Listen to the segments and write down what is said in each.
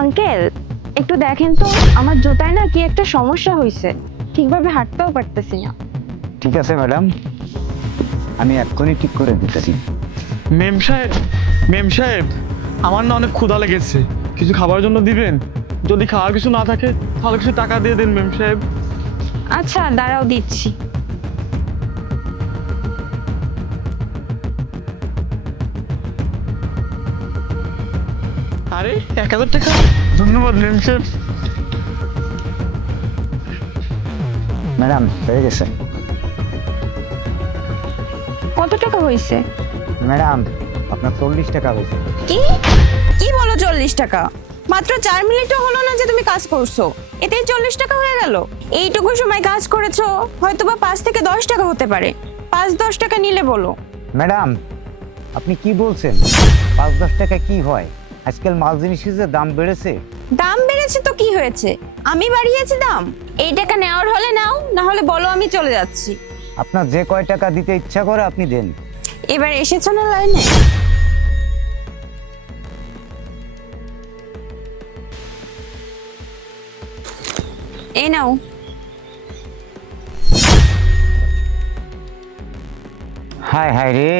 Uncle, একটু দেখেন তো, আমার জুতায় না কি একটা সমস্যা হয়েছে, ঠিকভাবে হাঁটতেও পারতেছি না। ঠিক আছে ম্যাডাম, আমি এক্ষুনি ঠিক করে দিতেছি। মেম সাহেব, মেম সাহেব, আমার না অনেক ক্ষুধা লেগেছে, কিছু খাবার জন্য দিবেন? যদি খাওয়ার কিছু না থাকে তাহলে কিছু টাকা দিয়ে দেন মেম সাহেব। আচ্ছা দাঁড়াও, দিচ্ছি। আরে 1000 টাকা, ধন্যবাদ মেম সাহেব। ম্যাডাম হয়ে গেছে। কত টাকা হয়েছে? ম্যাডাম আপনার 40 টাকা হয়েছে। কি কি বলো 40 টাকা? মাত্র 4 মিনিটও হলো না যে তুমি কাজ করছো, এতেই 40 টাকা হয়ে গেল? এইটুকু সময় কাজ করেছো, হয়তো বা 5 থেকে 10 টাকা হতে পারে। 5-10 টাকা নিলে বলো। ম্যাডাম আপনি কি বলছেন? 5-10 টাকা কি হয়? আজকাল মাল জিনিসের যে দাম বেড়েছে। দাম বেড়েছে তো কি হয়েছে, আমি বাড়িয়েছি দাম? এই টাকা নেওয়ার হলে নাও, না হলে বলো আমি চলে যাচ্ছি। আপনার যে কয় টাকা দিতে ইচ্ছা করে আপনি দেন। এবার এসেছো না লাইনে? এই নাও। হায় হায় রে,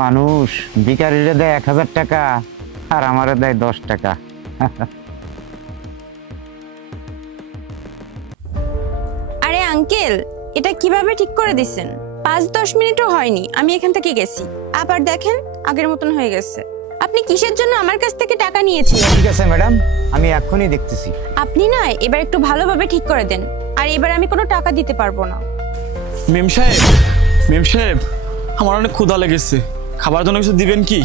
মানুষ ভিখারিরে দেয় 1000 টাকা আর আমারে দেয় 10 টাকা। আরে আঙ্কেল, এটা কিভাবে ঠিক করে দিছেন? 5-10 মিনিটও হয়নি আমি এখান থেকে গেছি, আবার দেখেন আগের মতন হয়ে গেছে। আপনি কিসের জন্য আমার কাছ থেকে টাকা নিয়েছিলেন? ঠিক আছে ম্যাডাম, আমি এক্ষুনি দেখতেছি। আপনি না এবার একটু ভালোভাবে ঠিক করে দেন, আর এবার আমি কোনো টাকা দিতে পারবো না। মেম সাহেব, মেম সাহেব, আমার অনেক ক্ষুধা লেগেছে, খাবার জন্য কিছু দিবেন কি?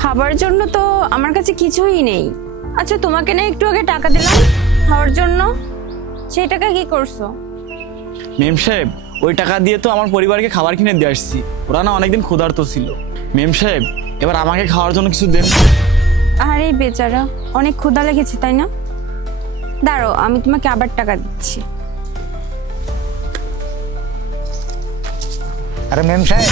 খাবার জন্য তো আমার কাছে কিছুই নেই। আচ্ছা তোমাকে না একটু আগে টাকা দিলাম খাওয়ার জন্য, সেই টাকা কি করছো? মেম সাহেব, ওই টাকা দিয়ে তো আমার পরিবারকে খাবার কিনে দিয়ে আসছি, ওরা না অনেকদিন ক্ষুধার্ত ছিল। মেম সাহেব, এবার আমাকে খাওয়ার জন্য কিছু দেন। আরে বেচারা, অনেক ক্ষুধা লেগেছে তাই না? দাঁড়াও আমি তোমাকে আবার টাকা দিচ্ছি। আরে মেম সাহেব,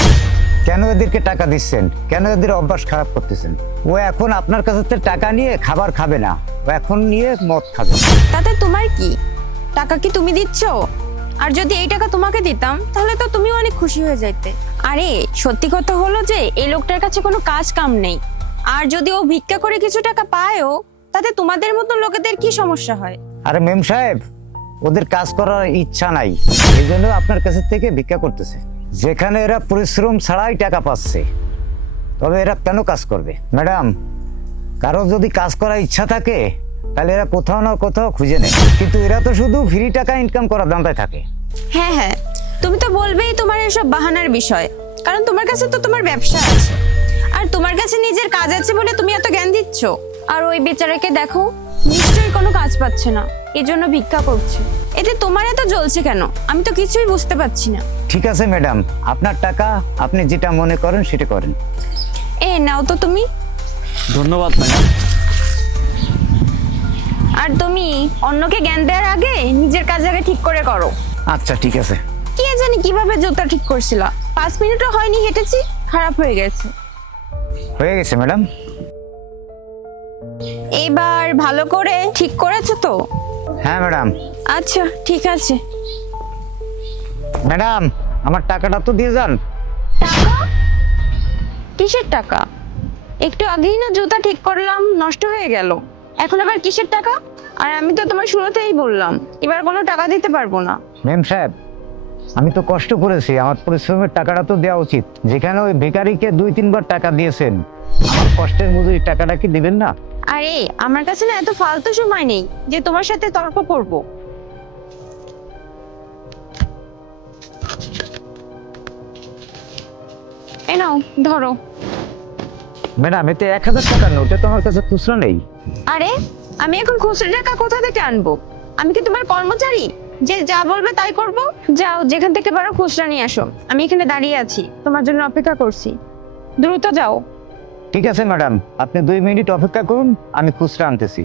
কেন এদেরকে টাকা দিচ্ছেন? কেন এদের অভ্যাস খারাপ করতেছেন? ও এখন আপনার কাছে থেকে টাকা নিয়ে খাবার খাবে না, ও এখন নিয়ে মদ খাবে। তাতে তোমার কি? টাকা কি তুমি দিচ্ছ? আর যদি এই টাকা তোমাকে দিতাম তাহলে তো তুমি অনেক খুশি হয়ে যাইতে। আরে সত্যি কথা হলো যে এই লোকটার কাছে কোনো কাজ কাম নেই, আর যদি ও ভিক্ষা করে কিছু টাকা পায়ও, তাতে তোমাদের মতো লোকেদের কি সমস্যা হয়? আরে মেম সাহেব, ওদের কাজ করার ইচ্ছা নাই, এই জন্য আপনার কাছে থেকে ভিক্ষা করতেছে। যেখানে এরা পরিশ্রম ছাড়াই টাকা পাচ্ছে, তবে এরা কেন কাজ করবে? ম্যাডাম, কারো যদি কাজ করার ইচ্ছা থাকে তাহলে এরা কোথাও না কোথাও খুঁজে নেয়, কিন্তু এরা তো শুধু ফ্রি টাকা ইনকাম করার ধান্দায় থাকে। হ্যাঁ হ্যাঁ, তুমি তো বলবেই তোমার এসব বাহানার বিষয়, কারণ তোমার কাছে তো তোমার ব্যবসা আছে, আর তোমার কাছে নিজের কাজ আছে বলে তুমি এত জ্ঞান দিচ্ছ। আর ওই বেচারাকে দেখো, নিশ্চয়ই কোনো কাজ পাচ্ছে না, এই জন্য ভিক্ষা করছে। এতে তোমার এত জ্বলছে কেন? আমি তো কিছুই বুঝতে পারছি না। ঠিক আছে ম্যাডাম, আপনার টাকা, আপনি যেটা মনে করেন সেটা করেন। এ নাও তো তুমি। ধন্যবাদ ম্যাডাম। আর তুমি অন্যকে জ্ঞান দেওয়ার আগে নিজের কাজ আগে ঠিক করে করো। আচ্ছা ঠিক আছে। কে জানি কিভাবে জুতা ঠিক করছিল, 5 মিনিটও হয়নি হেঁটেছি, খারাপ হয়ে গেছে। হয়ে গেছে ম্যাডাম। এবার ভালো করে ঠিক করেছো তো? হ্যাঁ ম্যাডাম। আচ্ছা ঠিক আছে। ম্যাডাম আমার টাকাটা তো দিয়ে যান। টাকা? কিসের টাকা? একটু আগেই না জুতা ঠিক করলাম, নষ্ট হয়ে গেল, এখন আবার কিসের টাকা? আর আমি তো তোমার শুরুতেই বললাম এবার কোনো টাকা দিতে পারবো না। ম্যাম সাহেব, আমি তো কষ্ট করেছি, আমার পরিশ্রমের টাকাটা তো দেওয়া উচিত। যেখানে ওই ভিখারিকে 2-3 বার টাকা দিয়েছেন, আমার কষ্টের মজুরি টাকাটা কি দিবেন না? আরে আমার কাছে না এত ফালতু সময় নেই যে তোমার সাথে তর্ক করব। এই নাও ধরো। ম্যাডাম এতে 1000 টাকার নোট, এটা তো আমার কাছে খুচরা নেই। আরে আমি এখন খুচরা টাকা কোথা থেকে আনবো? আমি কি তোমার কর্মচারী যে যা বলবে তাই করব? যাও, যেখান থেকে পারো খুচরা নিয়ে আসো, আমি এখানে দাঁড়িয়ে আছি, তোমার জন্য অপেক্ষা করছি, দ্রুত যাও। ঠিক আছে ম্যাডাম, আপনি 2 মিনিট অপেক্ষা করুন, আমি খুচরা আনতেছি।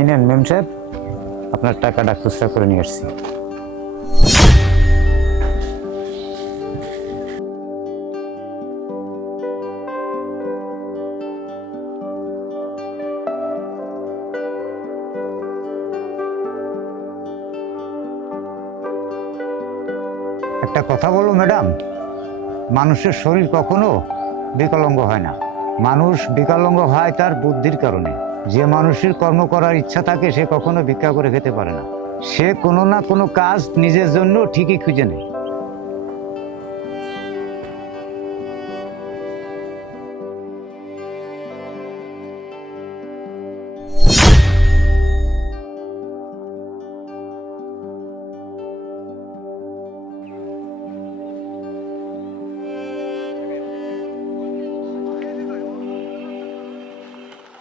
এই নেন মেম সাহেব, আপনার টাকাটা খুচরা করে নিয়ে আসছি। একটা কথা বলবো ম্যাডাম, মানুষের শরীর কখনো বিকলাঙ্গ হয় না। মানুষ বিকলাঙ্গ হয় তার বুদ্ধির কারণে। যে মানুষের কর্ম করার ইচ্ছা থাকে সে কখনো ভিক্ষা করে খেতে পারে না। সে কোনো না কোনো কাজ নিজের জন্য ঠিকই খুঁজে নেয়।